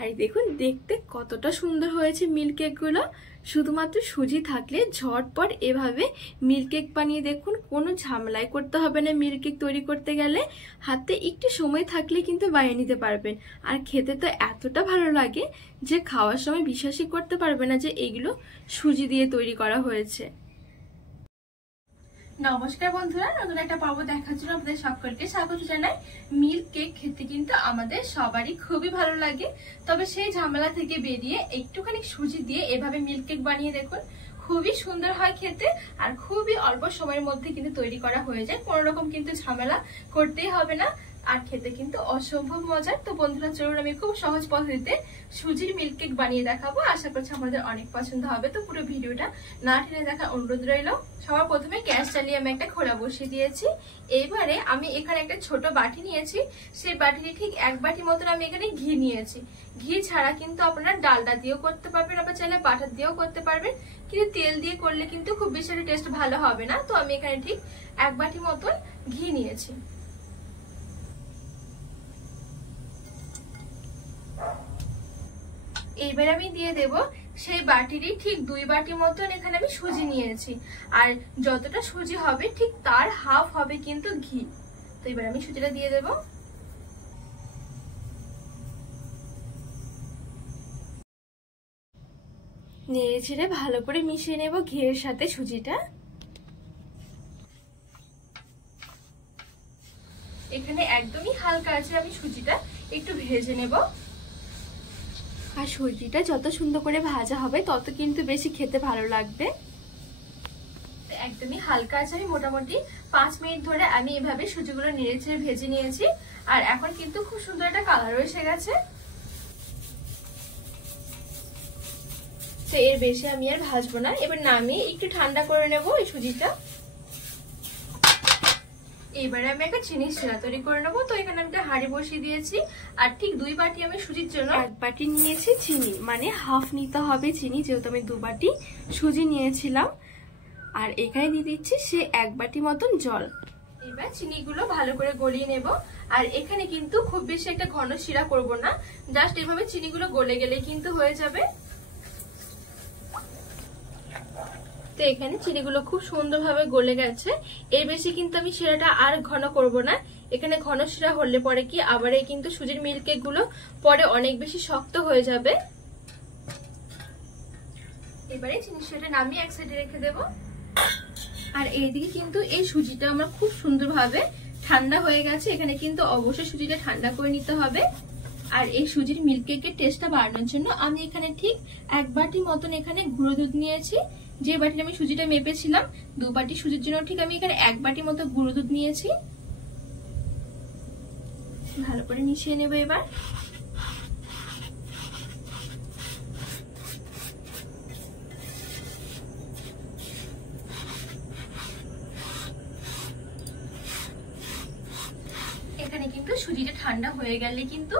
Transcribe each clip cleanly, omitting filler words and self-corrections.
আর দেখুন দেখতে কতটা সুন্দর হয়েছে মিল্ক কেকগুলো। শুধুমাত্র সুজি থাকলে ঝটপট এভাবে মিল্ক কেক বানিয়ে দেখুন, কোনো ঝামেলাই করতে হবে না। মিল্ক কেক তৈরি করতে গেলে হাতে একটু সময় থাকলে কিন্তু বানিয়ে নিতে পারবেন। আর খেতে তো এতটা ভালো লাগে যে খাওয়ার সময় বিশ্বাসই করতে পারবে না যে এগুলো সুজি দিয়ে তৈরি করা হয়েছে। নমস্কার বন্ধুরা, নতুন একটা পর্ব দেখার জন্য আপনাদের সকলকে স্বাগত জানাই। মিল্ক কেক খেতে কিন্তু আমাদের সবারই খুবই ভালো লাগে, তবে সেই ঝামেলা থেকে বেরিয়ে একটুখানি সুজি দিয়ে এভাবে মিল্ক কেক বানিয়ে দেখুন, খুবই সুন্দর হয় খেতে। আর খুবই অল্প সময়ের মধ্যে কিন্তু তৈরি করা হয়ে যায়, কোনো রকম কিন্তু ঝামেলা করতেই হবে না। আর খেতে কিন্তু অসম্ভব মজার। তো বন্ধুরা চলুন আমি খুব সহজ পদ্ধতিতে সুজির মিল্ক কেক বানিয়ে দেখাবো, আশা করছি আমাদের অনেক পছন্দ হবে। তো পুরো ভিডিওটা না টেনে দেখার অনুরোধ রইল। সবার প্রথমে গ্যাস চালিয়ে আমি একটা খোলা বসিয়ে দিয়েছি। এইবারে আমি এখানে একটা ছোট বাটি নিয়েছি, সেই বাটিতে ঠিক এক বাটি মতন আমি এখানে ঘি নিয়েছি। ঘি ছাড়া কিন্তু আপনারা ডালডা দিয়েও করতে পারবেন, আবার চাইলে বাটার দিয়েও করতে পারবেন, কিন্তু তেল দিয়ে করলে কিন্তু খুব বেশি একটা টেস্ট ভালো হবে না। তো আমি এখানে ঠিক এক বাটি মতন ঘি নিয়েছি। এইবার আমি দিয়ে দেব সেই বাটিরই ঠিক 2 বাটি মতন এখানে আমি সুজি নিয়েছি। আর যতটা সুজি হবে ঠিক তার হাফ হবে কিন্তু ঘি। তো এবার আমি সুজিটা দিয়ে দেব। নেড়ে চেড়ে ভালো করে মিশিয়ে নেব ঘিয়ের সাথে সুজিটা। এখানে একদমই হালকা আছে, আমি সুজিটা একটু ভেজে নেব। আর সুজিটা যত সুন্দর করে ভাজা হবে তত কিন্তু বেশি খেতে ভালো লাগবে। একদমই হালকা আছে, আমি মোটামুটি 5 মিনিট ধরে আমি এভাবে সুজিগুলো নেড়ে চেড়ে ভেজে নিয়েছি। আর এখন কিন্তু খুব সুন্দর একটা কালারও এসে গেছে। তো এর বেশি আমি আর ভাজবো না, এবার নামিয়ে একটু ঠান্ডা করে নেব এই সুজিটা। এবারে আমি একটা চিনি শিরা তৈরি করে নেবো। তো এখানে আমি একটা হাঁড়ি বসিয়ে দিয়েছি, আর ঠিক 2 বাটি আমি সুজির জন্য 1 বাটি নিয়েছি চিনি, মানে হাফ নিতে হবে চিনি, যেহেতু আমি 2 বাটি সুজি নিয়েছিলাম। আর এখানে দিয়ে দিচ্ছি সে 1 বাটি মতন জল। এবার চিনিগুলো ভালো করে গলিয়ে নেব। আর এখানে কিন্তু খুব বেশি একটা ঘন শিরা করব না, জাস্ট এভাবে চিনিগুলো গলে গেলে কিন্তু হয়ে যাবে। তো এখানে চিনিগুলো খুব সুন্দরভাবে গলে গেছে। এর বেশি কিন্তু আমি শিরাটা আর ঘন করব না। এখানে ঘন শিরা হলে পরে কি আবার এই কিন্তু সুজির মিল্ক কেক গুলো পরে অনেক বেশি শক্ত হয়ে যাবে। এবারে চিনি শিরাটা নামিয়ে এক সাইডে রেখে দেব। আর এইদিকে কিন্তু এই সুজিটা আমার খুব সুন্দরভাবে ঠান্ডা হয়ে গেছে। এখানে কিন্তু অবশ্যই সুজিটা ঠান্ডা করে নিতে হবে। আর এই সুজির মিল্ক কেকের টেস্টটা বাড়ানোর জন্য আমি এখানে ঠিক 1 বাটি মতন এখানে গুঁড়ো দুধ নিয়েছি। যে বাটিতে আমি সুজিটা মেপেছিলাম 2 বাটি সুজির জন্য ঠিক আমি এখানে 1 বাটি মতো গুঁড়ো দুধ নিয়েছি। ভালো করে মিশিয়ে নেব এবার। এখানে কিন্তু সুজিটা ঠান্ডা হয়ে গেলে কিন্তু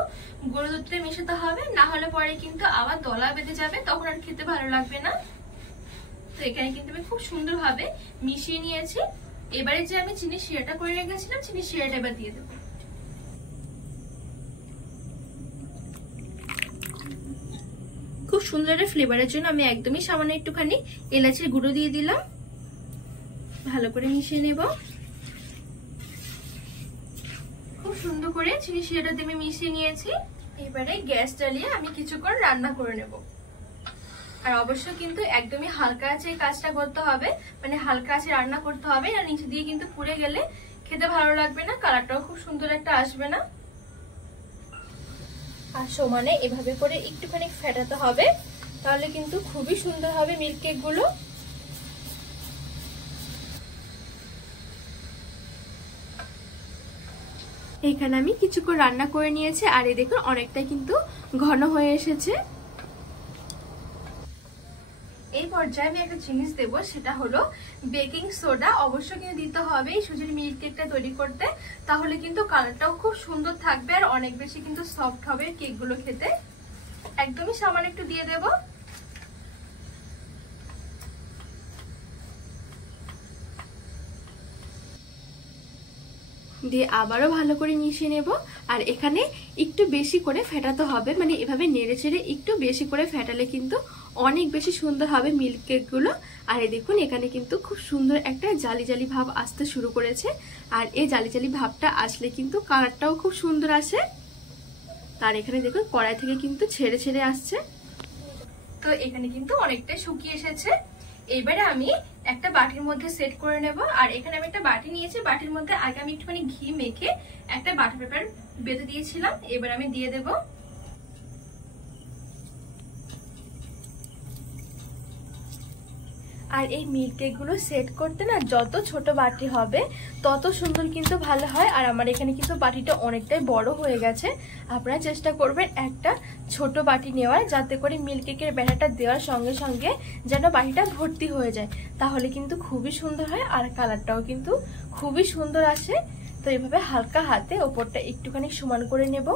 গুঁড়ো দুধটা মেশাতে হবে, না হলে পরে কিন্তু আবার দলা বেঁধে যাবে, তখন আর খেতে ভালো লাগবে না। তো এখানে কিন্তু আমি খুব সুন্দরভাবে মিশিয়ে নিয়েছি। এবারে যে আমি চিনি শিরাটা করে রেখেছিলাম, চিনি শিরাটা এবার দিয়ে দেবো। খুব সুন্দর ফ্লেভারের জন্য আমি একদমই সামান্য একটুখানি এলাচের গুঁড়ো দিয়ে দিলাম। ভালো করে মিশিয়ে নেব। খুব সুন্দর করে চিনি শিরাটা দিয়ে আমি মিশিয়ে নিয়েছি। এবারে গ্যাস জ্বালিয়ে আমি কিছুক্ষণ রান্না করে নেব। আর অবশ্যই কিন্তু একদমই হালকা আঁচে এই কাজটা করতে হবে, মানে হালকা আঁচে রান্না করতে হবে। আর নিচে দিয়ে কিন্তু পুড়ে গেলে খেতে ভালো লাগবে না, কালারটাও খুব সুন্দর একটা আসবে না। আর সমানে এভাবে করে একটুখানি ফেটাতে হবে, তাহলে কিন্তু খুবই সুন্দর হবে মিল্ক কেক গুলো। এখানে আমি কিছুক্ষণ রান্না করে নিয়েছি, আর এই দেখুন অনেকটা কিন্তু ঘন হয়ে এসেছে। এই পর্যায়ে আমি একটা জিনিস দেবো, সেটা হলো বেকিং সোডা। অবশ্যই কিন্তু দিতে হবে এই সুজির মিল্ক কেকটা তৈরি করতে, তাহলে কিন্তু কালারটাও খুব সুন্দর থাকবে আর অনেক বেশি কিন্তু সফট হবে কেকগুলো খেতে। একদমই সামান্য একটু দিয়ে দেব। দিয়ে আবারও ভালো করে মিশিয়ে নেব। আর এখানে একটু বেশি করে ফেটাতে হবে, মানে এভাবে নেড়ে চেড়ে একটু বেশি করে ফেটালে কিন্তু অনেক বেশি সুন্দর হবে মিল্ক কেকগুলো। আর এই দেখুন এখানে কিন্তু খুব সুন্দর একটা জালি জালি ভাব আসতে শুরু করেছে। আর এই জালি জালি ভাবটা আসলে কিন্তু কালারটাও খুব সুন্দর আসে। তার এখানে দেখুন কড়াই থেকে কিন্তু ছেড়ে ছেড়ে আসছে। তো এখানে কিন্তু অনেকটাই শুকিয়ে এসেছে। এবারে আমি একটা বাটির মধ্যে সেট করে নেব। আর এখানে আমি একটা বাটি নিয়েছি, বাটির মধ্যে আগে আমি একটুখানি ঘি মেখে একটা বাটার পেপার বেঁধে দিয়েছিলাম, এবার আমি দিয়ে দেব। আর এই মিল্ক কেকগুলো সেট করতে না যত ছোট বাটি হবে তত সুন্দর কিন্তু ভালো হয়। আর আমার এখানে কিন্তু বাটিটা অনেকটাই বড় হয়ে গেছে। আপনারা চেষ্টা করবেন একটা ছোট বাটি নেওয়ার, যাতে করে মিল্ক কেকের ব্যাটারটা দেওয়ার সঙ্গে সঙ্গে যেন বাটিটা ভর্তি হয়ে যায়, তাহলে কিন্তু খুবই সুন্দর হয় আর কালারটাও কিন্তু খুবই সুন্দর আসে। তো এইভাবে হালকা হাতে ওপরটা একটুখানি সমান করে নেব।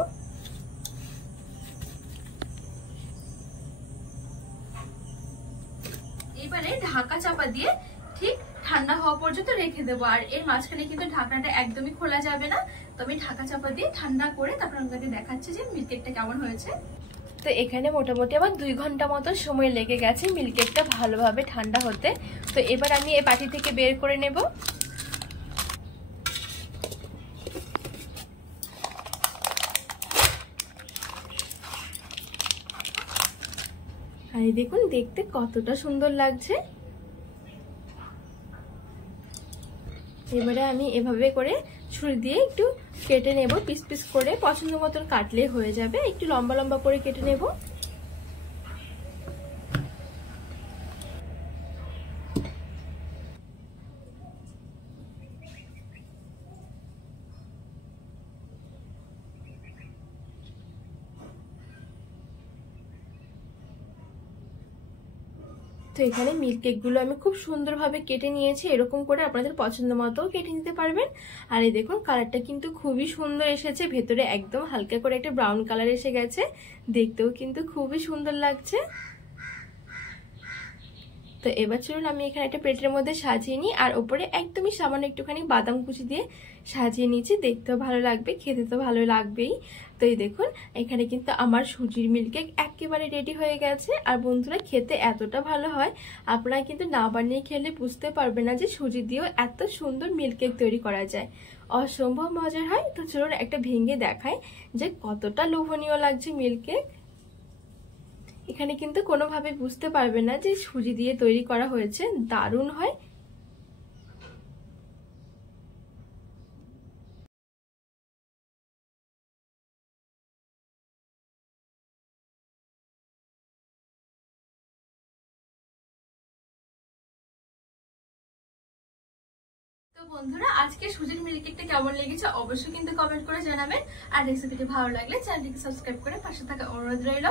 এবারে ঢাকা চাপা দিয়ে ঠিক ঠান্ডা হওয়া পর্যন্ত রেখে দেবো। আর এর মাঝখানে কিন্তু ঢাকনাটা একদমই খোলা যাবে না। তো আমি ঢাকা চাপা দিয়ে ঠান্ডা করে তারপর আপনাদের দেখাচ্ছি যে মিল্ক কেকটা কেমন হয়েছে। তো এখানে মোটামুটি আমার 2 ঘন্টা মতো সময় লেগে গেছে মিল্ক কেকটা ভালোভাবে ঠান্ডা হতে। তো এবার আমি এই বাটি থেকে বের করে নেব। আর দেখুন দেখতে কতটা সুন্দর লাগছে। এবারে আমি এভাবে করে ছুরি দিয়ে একটু কেটে নেব, পিস পিস করে পছন্দ মতন কাটলে হয়ে যাবে। একটু লম্বা লম্বা করে কেটে নেব। তো এখানে মিল্ক কেকগুলো আমি খুব সুন্দরভাবে কেটে নিয়েছি। এরকম করে আপনাদের পছন্দ মতো কেটে নিতে পারবেন। আর এই দেখুন কালারটা কিন্তু খুবই সুন্দর এসেছে, ভেতরে একদম হালকা করে একটা ব্রাউন কালার এসে গেছে, দেখতেও কিন্তু খুবই সুন্দর লাগছে। তো এবার চলুন আমি এখানে একটা প্লেটের মধ্যে সাজিয়ে নিই। আর ওপরে একদমই সামান্য একটুখানি বাদাম কুচি দিয়ে সাজিয়ে নিয়েছি, দেখতেও ভালো লাগবে, খেতে তো ভালো লাগবেই। তো এই দেখুন এখানে কিন্তু আমার সুজির মিল্ক কেক একেবারে রেডি হয়ে গেছে। আর বন্ধুরা খেতে এতটা ভালো হয়, আপনারা কিন্তু না বানিয়ে খেলে বুঝতে পারবেন না যে সুজি দিয়েও এত সুন্দর মিল্ক কেক তৈরি করা যায়। অসম্ভব মজার হয়। তো চলুন একটা ভেঙে দেখায় যে কতটা লোভনীয় লাগছে মিল্ক কেক। এখানে কিন্তু কোনোভাবে বুঝতে পারবে না যে সুজি দিয়ে তৈরি করা হয়েছে, দারুণ হয়। তো বন্ধুরা আজকে সুজির মিল্ক কেকটা কেমন লেগেছে অবশ্যই কিন্তু কমেন্ট করে জানাবেন। আর রেসিপিটি ভালো লাগলে চ্যানেলটিকে সাবস্ক্রাইব করে পাশে থাকা অনুরোধ রইল।